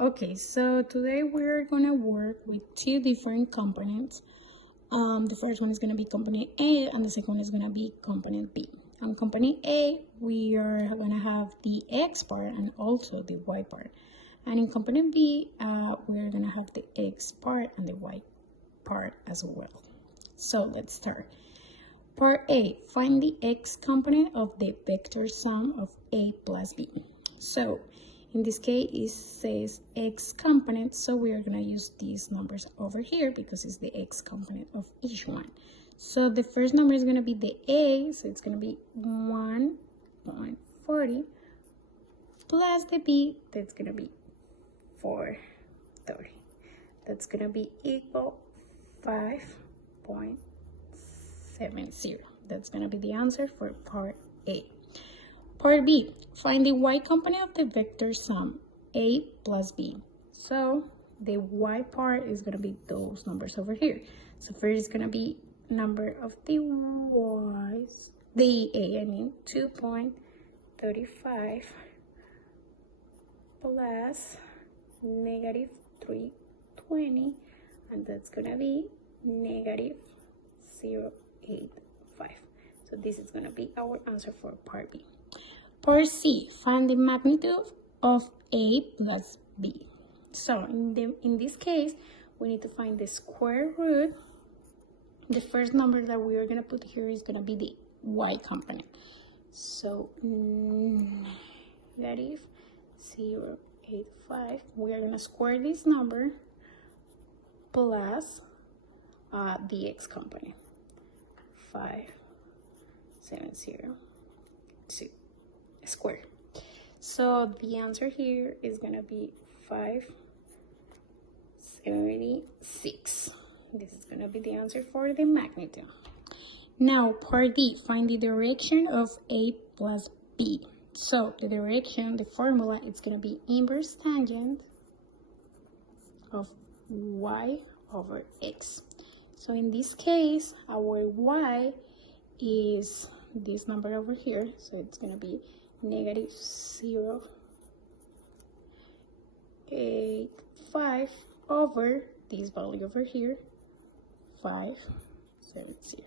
Okay, so today we're gonna work with two different components. The first one is gonna be component A, and the second one is gonna be component B. On component A, we are gonna have the X part and also the Y part. And in component B, we're gonna have the X part and the Y part as well. So let's start. Part A, find the X component of the vector sum of A plus B. So in this case, it says X component, so we are going to use these numbers over here because it's the X component of each one. So the first number is going to be the A, so it's going to be 1.40 plus the B, that's going to be 430. That's going to be equal 5.70. That's going to be the answer for part A. Part B, find the Y component of the vector sum A plus B. So the Y part is going to be those numbers over here. So first is going to be number of the Y's, the A, 2.35 plus negative 320, and that's going to be negative 0.85. So this is going to be our answer for part B. Part C, find the magnitude of A plus B. So in this case, we need to find the square root. The first number that we are going to put here is going to be the Y component. So negative 0.85. We are going to square this number plus the X component, 5.702 square. So the answer here is going to be 576. This is going to be the answer for the magnitude. Now part D, find the direction of A plus B. So the direction, the formula, it's going to be inverse tangent of Y over X. So in this case, our Y is this number over here, so it's going to be negative 0.85 over this value over here, 570,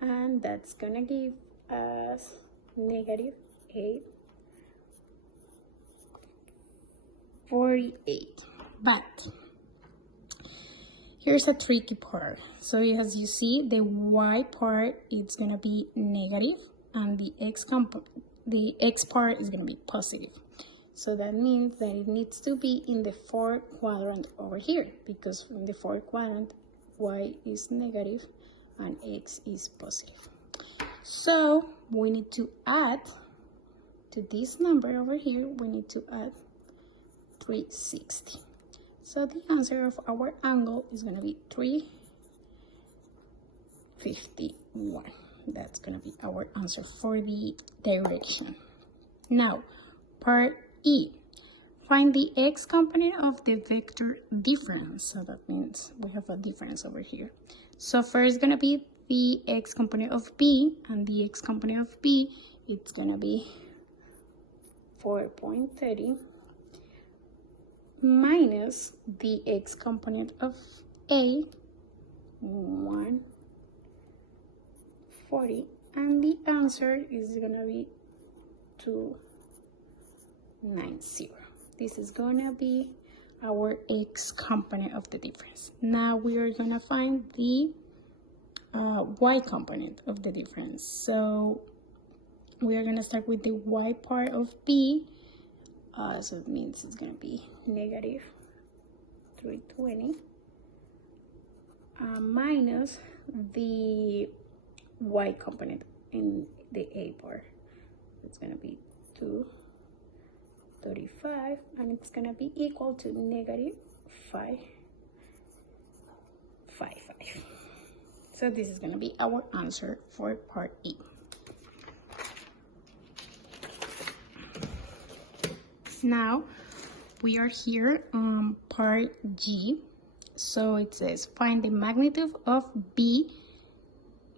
and that's gonna give us negative 8.48. But here's a tricky part. So as you see, the Y part is gonna be negative, and the X part is going to be positive. So that means that it needs to be in the fourth quadrant over here, because in the fourth quadrant, Y is negative and X is positive. So we need to add to this number over here, we need to add 360. So the answer of our angle is going to be 351. That's going to be our answer for the direction. Now, part E. Find the X component of the vector difference. So that means we have a difference over here. So first going to be the X component of B, and the X component of B, it's going to be 4.30 minus the X component of A, 140, and the answer is gonna be 290. This is gonna be our X component of the difference. Now we are gonna find the Y component of the difference. So we are gonna start with the Y part of B. So it means it's gonna be negative 320 minus the Y component in the A part. It's gonna be 235, and it's gonna be equal to negative 555. So this is gonna be our answer for part E. Now we are here on part G. So it says find the magnitude of B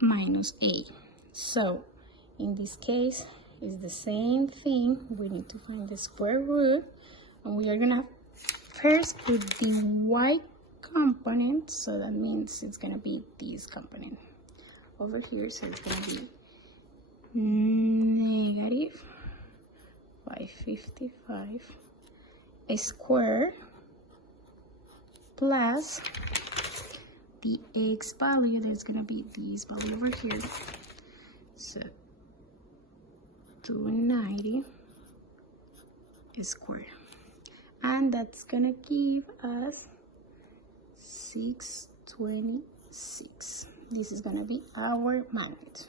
minus A. So in this case, it's the same thing. We need to find the square root, and we are gonna first put the y component, so that means it's gonna be this component over here, so it's gonna be negative 555 squared plus the x value, that's gonna be this value over here, so 290 squared, and that's gonna give us 626. This is gonna be our magnet.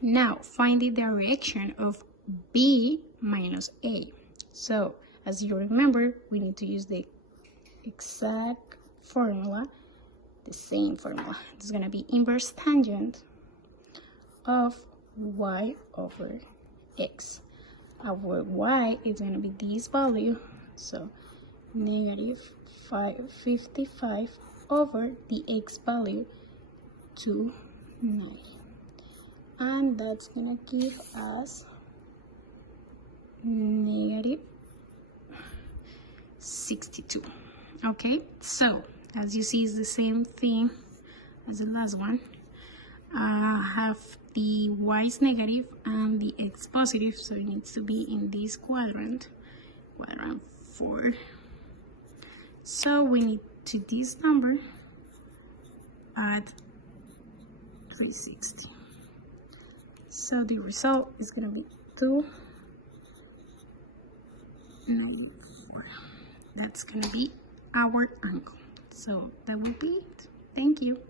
Now find the direction of B minus A. So as you remember, we need to use the exact formula, the same formula. It's gonna be inverse tangent of y over x. Our y is gonna be this value, so negative 555 over the x value 290, and that's gonna give us negative 62. Okay, so as you see, it's the same thing as the last one. Have the y is negative and the x positive, so it needs to be in this quadrant 4. So we need to this number add 360. So the result is going to be 294. That's going to be our angle. So that will be it. Thank you.